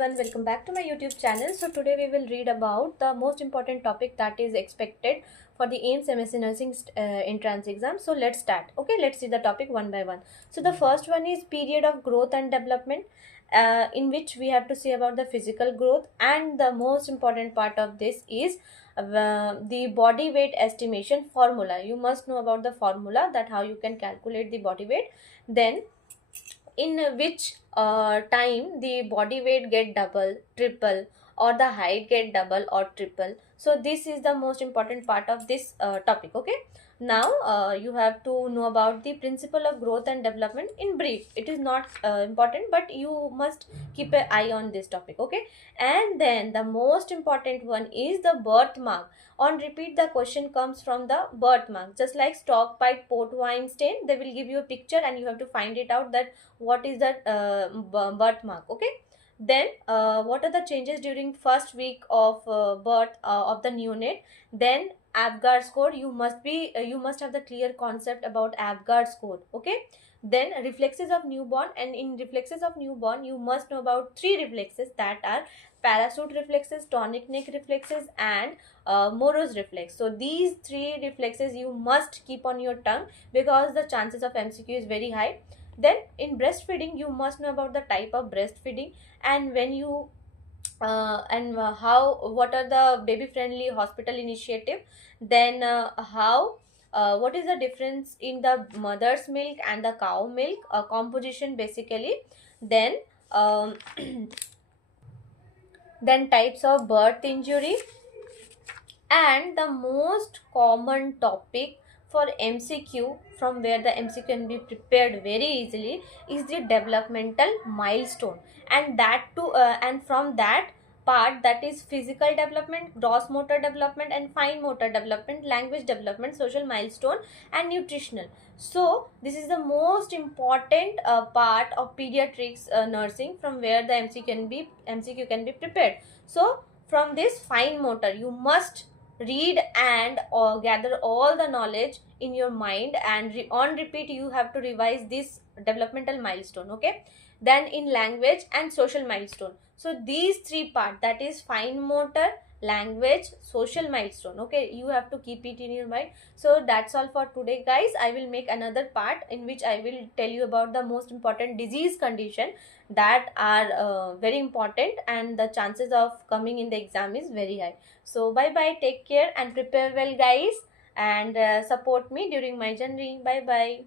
Everyone, welcome back to my YouTube channel. So today we will read about the most important topic that is expected for the AIMS MSc Nursing entrance exam. So let's start. Okay, let's see the topic one by one. So the first one is period of growth and development, in which we have to see about the physical growth, and the most important part of this is the body weight estimation formula. You must know about the formula, that how you can calculate the body weight. Then in which time the body weight get double, triple, or the height get double or triple. So this is the most important part of this topic. Okay, now you have to know about the principle of growth and development in brief. It is not important, but you must keep an eye on this topic. Okay, and then the most important one is the birthmark. On repeat, the question comes from the birthmark. Just like stock pipe port wine stain, they will give you a picture and you have to find it out that what is that birthmark. Okay, then what are the changes during first week of birth of the neonate. Then Apgar score, you must have the clear concept about Apgar score. Okay, then reflexes of newborn, and in reflexes of newborn you must know about three reflexes, that are parachute reflexes, tonic neck reflexes, and Moro's reflex. So these three reflexes you must keep on your tongue, because the chances of MCQ is very high. Then in breastfeeding you must know about the type of breastfeeding, and when you how, what are the baby friendly hospital initiative. Then how what is the difference in the mother's milk and the cow milk composition basically. Then um, then types of birth injury, and the most common topic for MCQ, from where the MCQ can be prepared very easily, is the developmental milestone. And that too, and from that part, that is physical development, gross motor development, and fine motor development, language development, social milestone, and nutritional. So this is the most important part of pediatrics nursing, from where the MCQ can be prepared. So from this fine motor you must read and gather all the knowledge in your mind, and on repeat you have to revise this developmental milestone. Okay, then in language and social milestone. So these three part, that is fine motor, language, social milestone. Okay, you have to keep it in your mind. So that's all for today, guys. I will make another part in which I will tell you about the most important disease condition that are very important, and the chances of coming in the exam is very high. So bye bye, take care and prepare well, guys, and support me during my journey. Bye bye.